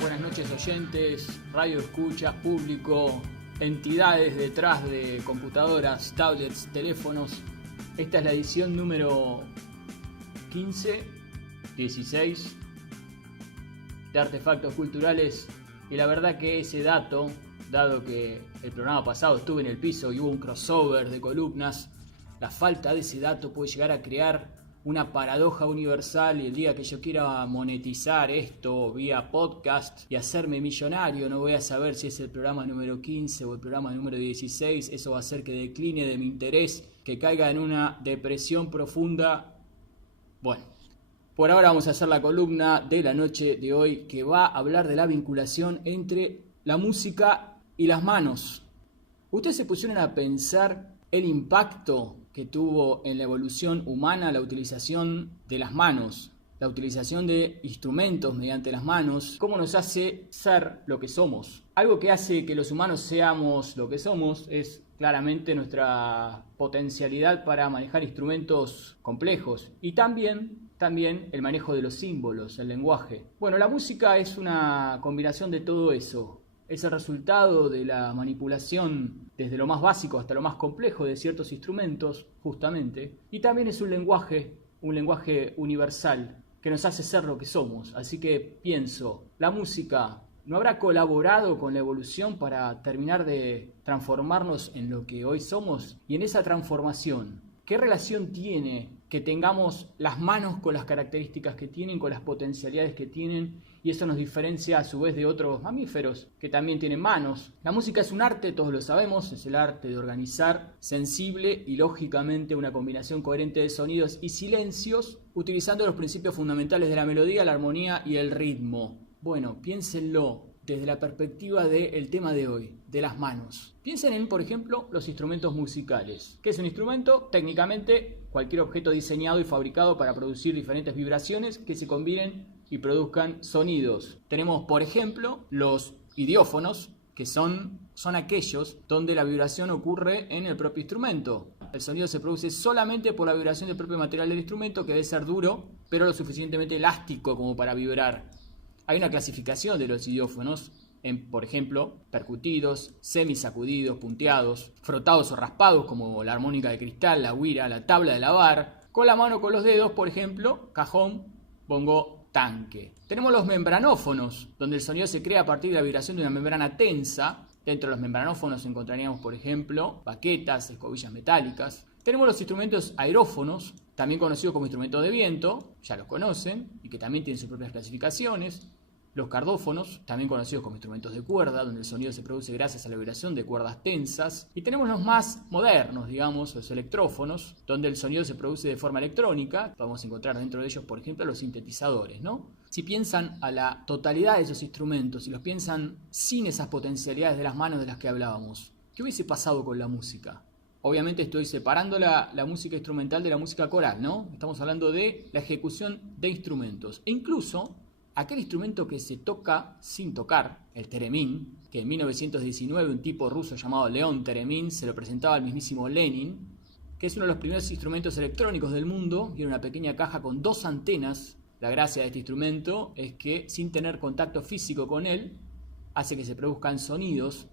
Buenas noches oyentes, radio escuchas, público, entidades detrás de computadoras, tablets, teléfonos. Esta es la edición número 15, 16 de Artefactos Culturales. Y la verdad que ese dato, dado que el programa pasado estuve en el piso y hubo un crossover de columnas, la falta de ese dato puede llegar a crear una paradoja universal, y el día que yo quiera monetizar esto vía podcast y hacerme millonario, no voy a saber si es el programa número 15 o el programa número 16. Eso va a hacer que decline de mi interés, que caiga en una depresión profunda. Bueno, por ahora vamos a hacer la columna de la noche de hoy, que va a hablar de la vinculación entre la música y las manos. ¿Ustedes se pusieron a pensar el impacto que tuvo en la evolución humana la utilización de las manos, la utilización de instrumentos mediante las manos, cómo nos hace ser lo que somos? Algo que hace que los humanos seamos lo que somos es claramente nuestra potencialidad para manejar instrumentos complejos y también el manejo de los símbolos, el lenguaje. Bueno, la música es una combinación de todo eso. Es el resultado de la manipulación desde lo más básico hasta lo más complejo de ciertos instrumentos, justamente. Y también es un lenguaje universal que nos hace ser lo que somos. Así que pienso, la música ¿no habrá colaborado con la evolución para terminar de transformarnos en lo que hoy somos? Y en esa transformación, ¿qué relación tiene que tengamos las manos con las características que tienen, con las potencialidades que tienen? Y eso nos diferencia a su vez de otros mamíferos que también tienen manos. La música es un arte, todos lo sabemos, es el arte de organizar sensible y lógicamente una combinación coherente de sonidos y silencios, utilizando los principios fundamentales de la melodía, la armonía y el ritmo. Bueno, piénsenlo desde la perspectiva del tema de hoy, de las manos. Piensen en, por ejemplo, los instrumentos musicales. ¿Qué es un instrumento? Técnicamente, cualquier objeto diseñado y fabricado para producir diferentes vibraciones que se combinen y produzcan sonidos. Tenemos, por ejemplo, los idiófonos, que son aquellos donde la vibración ocurre en el propio instrumento. El sonido se produce solamente por la vibración del propio material del instrumento, que debe ser duro, pero lo suficientemente elástico como para vibrar. Hay una clasificación de los idiófonos en, por ejemplo, percutidos, semisacudidos, punteados, frotados o raspados, como la armónica de cristal, la güira, la tabla de lavar, con la mano o con los dedos, por ejemplo, cajón, bongo, tanque. Tenemos los membranófonos, donde el sonido se crea a partir de la vibración de una membrana tensa. Dentro de los membranófonos encontraríamos, por ejemplo, baquetas, escobillas metálicas. Tenemos los instrumentos aerófonos, también conocidos como instrumentos de viento, ya los conocen, y que también tienen sus propias clasificaciones. Los cardófonos, también conocidos como instrumentos de cuerda, donde el sonido se produce gracias a la vibración de cuerdas tensas. Y tenemos los más modernos, digamos, los electrófonos, donde el sonido se produce de forma electrónica. Vamos a encontrar dentro de ellos, por ejemplo, los sintetizadores, ¿no? Si piensan a la totalidad de esos instrumentos y los piensan sin esas potencialidades de las manos de las que hablábamos, ¿qué hubiese pasado con la música? Obviamente estoy separando la música instrumental de la música coral, ¿no? Estamos hablando de la ejecución de instrumentos. E incluso aquel instrumento que se toca sin tocar, el teremín, que en 1919 un tipo ruso llamado León Teremín se lo presentaba al mismísimo Lenin, que es uno de los primeros instrumentos electrónicos del mundo, y era una pequeña caja con 2 antenas. La gracia de este instrumento es que, sin tener contacto físico con él, hace que se produzcan sonidos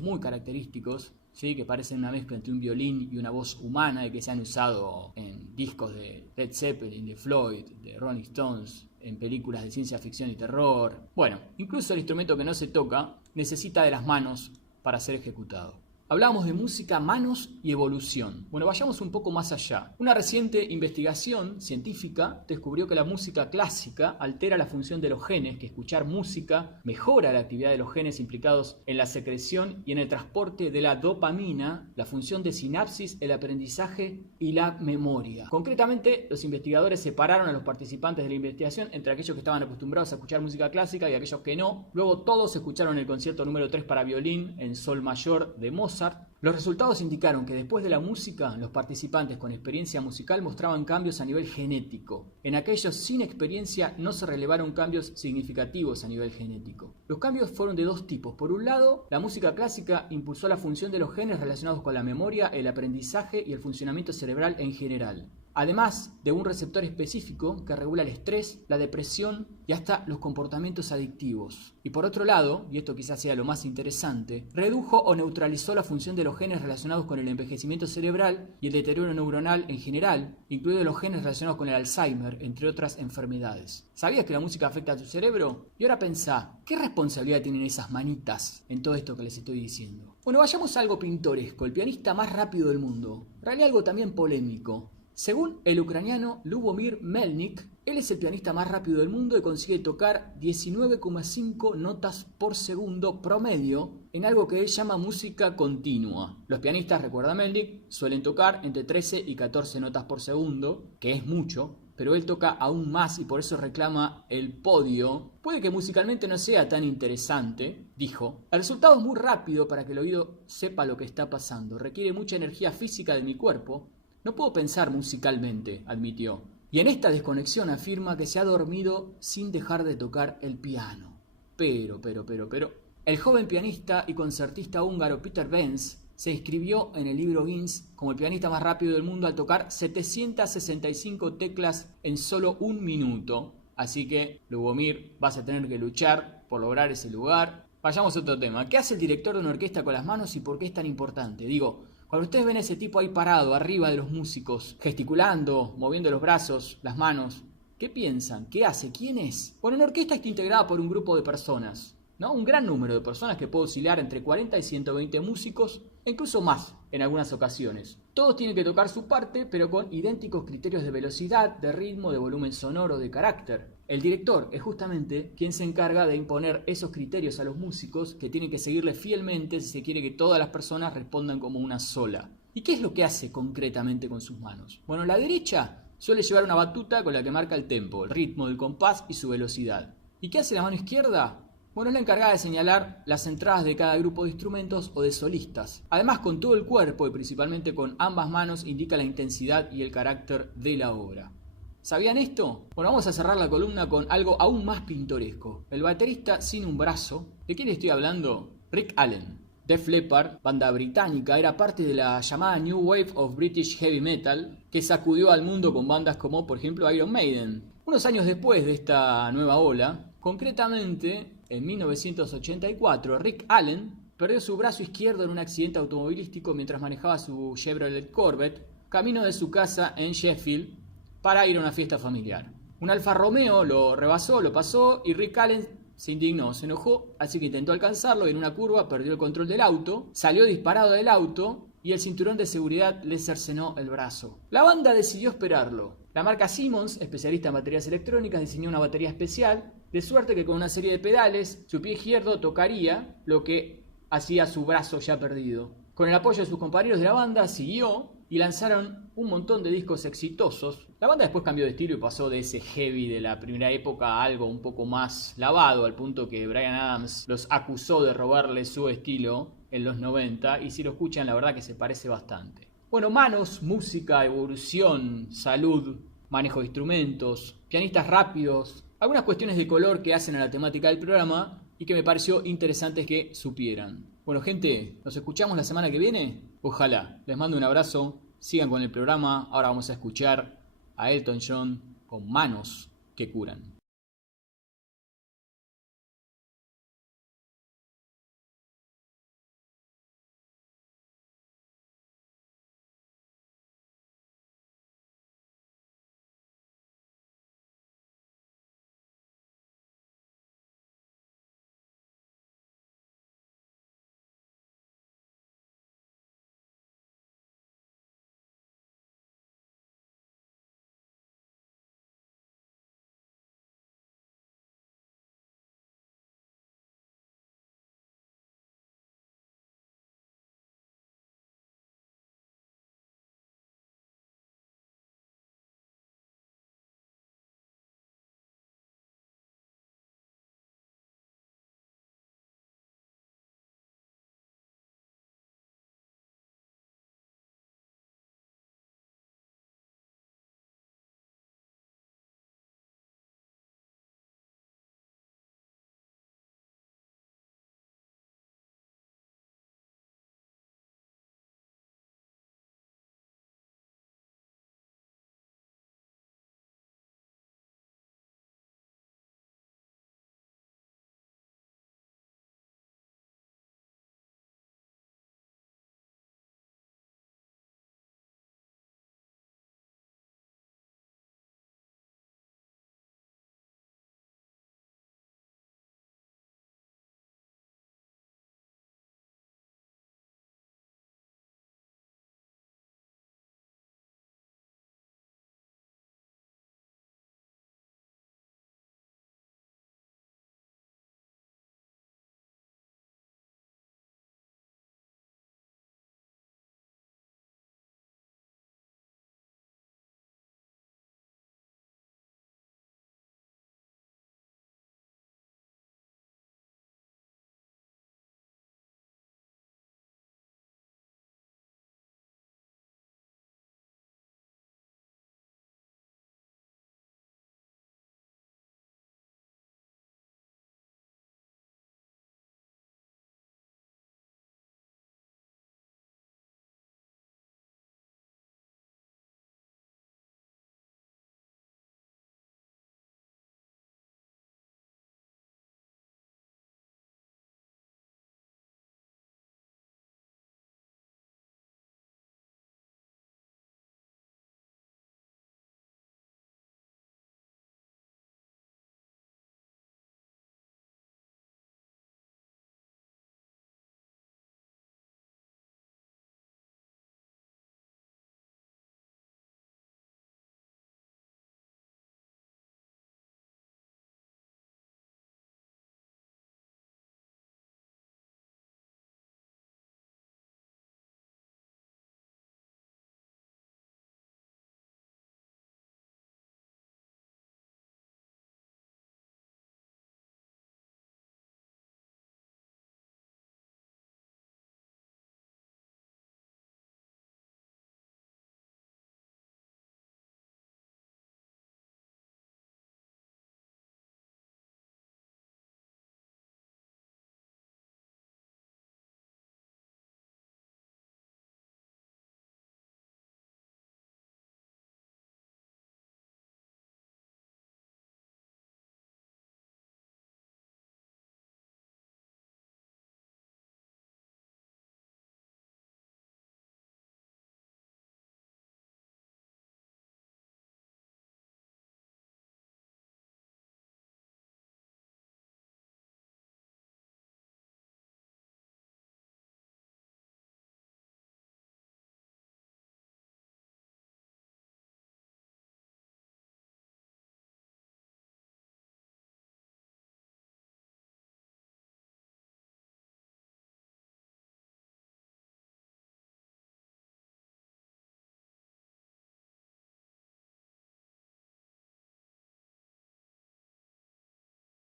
muy característicos, ¿sí? Que parecen una mezcla entre un violín y una voz humana, y que se han usado en discos de Led Zeppelin, de Floyd, de Rolling Stones, en películas de ciencia ficción y terror. Bueno, incluso el instrumento que no se toca necesita de las manos para ser ejecutado. Hablábamos de música, manos y evolución. Bueno, vayamos un poco más allá. Una reciente investigación científica descubrió que la música clásica altera la función de los genes, que escuchar música mejora la actividad de los genes implicados en la secreción y en el transporte de la dopamina, la función de sinapsis, el aprendizaje y la memoria. Concretamente, los investigadores separaron a los participantes de la investigación entre aquellos que estaban acostumbrados a escuchar música clásica y aquellos que no. Luego todos escucharon el concierto número 3 para violín en sol mayor de Mozart. Los resultados indicaron que después de la música, los participantes con experiencia musical mostraban cambios a nivel genético. En aquellos sin experiencia no se relevaron cambios significativos a nivel genético. Los cambios fueron de 2 tipos. Por un lado, la música clásica impulsó la función de los genes relacionados con la memoria, el aprendizaje y el funcionamiento cerebral en general. además de un receptor específico que regula el estrés, la depresión y hasta los comportamientos adictivos. Y por otro lado, y esto quizás sea lo más interesante, redujo o neutralizó la función de los genes relacionados con el envejecimiento cerebral y el deterioro neuronal en general, incluidos los genes relacionados con el Alzheimer, entre otras enfermedades. ¿Sabías que la música afecta a tu cerebro? Y ahora pensá, ¿qué responsabilidad tienen esas manitas en todo esto que les estoy diciendo? Bueno, vayamos a algo pintoresco, el pianista más rápido del mundo. En realidad algo también polémico. Según el ucraniano Lubomir Melnik, él es el pianista más rápido del mundo y consigue tocar 19,5 notas por segundo promedio en algo que él llama música continua. Los pianistas, recuerda Melnik, suelen tocar entre 13 y 14 notas por segundo, que es mucho, pero él toca aún más y por eso reclama el podio. Puede que musicalmente no sea tan interesante, dijo. El resultado es muy rápido para que el oído sepa lo que está pasando. Requiere mucha energía física de mi cuerpo. No puedo pensar musicalmente, admitió. Y en esta desconexión afirma que se ha dormido sin dejar de tocar el piano. Pero. El joven pianista y concertista húngaro Peter Benz se inscribió en el libro Guinness como el pianista más rápido del mundo al tocar 765 teclas en solo un minuto. Así que, Lubomir, vas a tener que luchar por lograr ese lugar. Vayamos a otro tema. ¿Qué hace el director de una orquesta con las manos y por qué es tan importante? Cuando ustedes ven a ese tipo ahí parado, arriba de los músicos, gesticulando, moviendo los brazos, las manos, ¿qué piensan? ¿Qué hace? ¿Quién es? Bueno, una orquesta está integrada por un grupo de personas, ¿no? Un gran número de personas que puede oscilar entre 40 y 120 músicos, e incluso más en algunas ocasiones. Todos tienen que tocar su parte, pero con idénticos criterios de velocidad, de ritmo, de volumen sonoro, de carácter. El director es justamente quien se encarga de imponer esos criterios a los músicos que tienen que seguirle fielmente si se quiere que todas las personas respondan como una sola. ¿Y qué es lo que hace concretamente con sus manos? Bueno, la derecha suele llevar una batuta con la que marca el tempo, el ritmo del compás y su velocidad. ¿Y qué hace la mano izquierda? Bueno, es la encargada de señalar las entradas de cada grupo de instrumentos o de solistas. Además, con todo el cuerpo y principalmente con ambas manos indica la intensidad y el carácter de la obra. ¿Sabían esto? Bueno, vamos a cerrar la columna con algo aún más pintoresco. El baterista sin un brazo. ¿De quién estoy hablando? Rick Allen. Def Leppard, banda británica, era parte de la llamada New Wave of British Heavy Metal, que sacudió al mundo con bandas como, por ejemplo, Iron Maiden. Unos años después de esta nueva ola, concretamente en 1984, Rick Allen perdió su brazo izquierdo en un accidente automovilístico mientras manejaba su Chevrolet Corvette, camino de su casa en Sheffield, para ir a una fiesta familiar. Un Alfa Romeo lo rebasó, lo pasó y Rick Allen se indignó, se enojó, así que intentó alcanzarlo y en una curva perdió el control del auto, salió disparado del auto y el cinturón de seguridad le cercenó el brazo. La banda decidió esperarlo. La marca Simmons, especialista en baterías electrónicas, diseñó una batería especial, de suerte que con una serie de pedales su pie izquierdo tocaría lo que hacía su brazo ya perdido. Con el apoyo de sus compañeros de la banda siguió y lanzaron un montón de discos exitosos. La banda después cambió de estilo y pasó de ese heavy de la primera época a algo un poco más lavado, al punto que Bryan Adams los acusó de robarle su estilo en los 90, y si lo escuchan la verdad que se parece bastante. Bueno, manos, música, evolución, salud, manejo de instrumentos, pianistas rápidos, algunas cuestiones de color que hacen a la temática del programa y que me pareció interesante que supieran. Bueno, gente, ¿nos escuchamos la semana que viene? Ojalá. Les mando un abrazo, sigan con el programa. Ahora vamos a escuchar a Elton John con Manos que curan.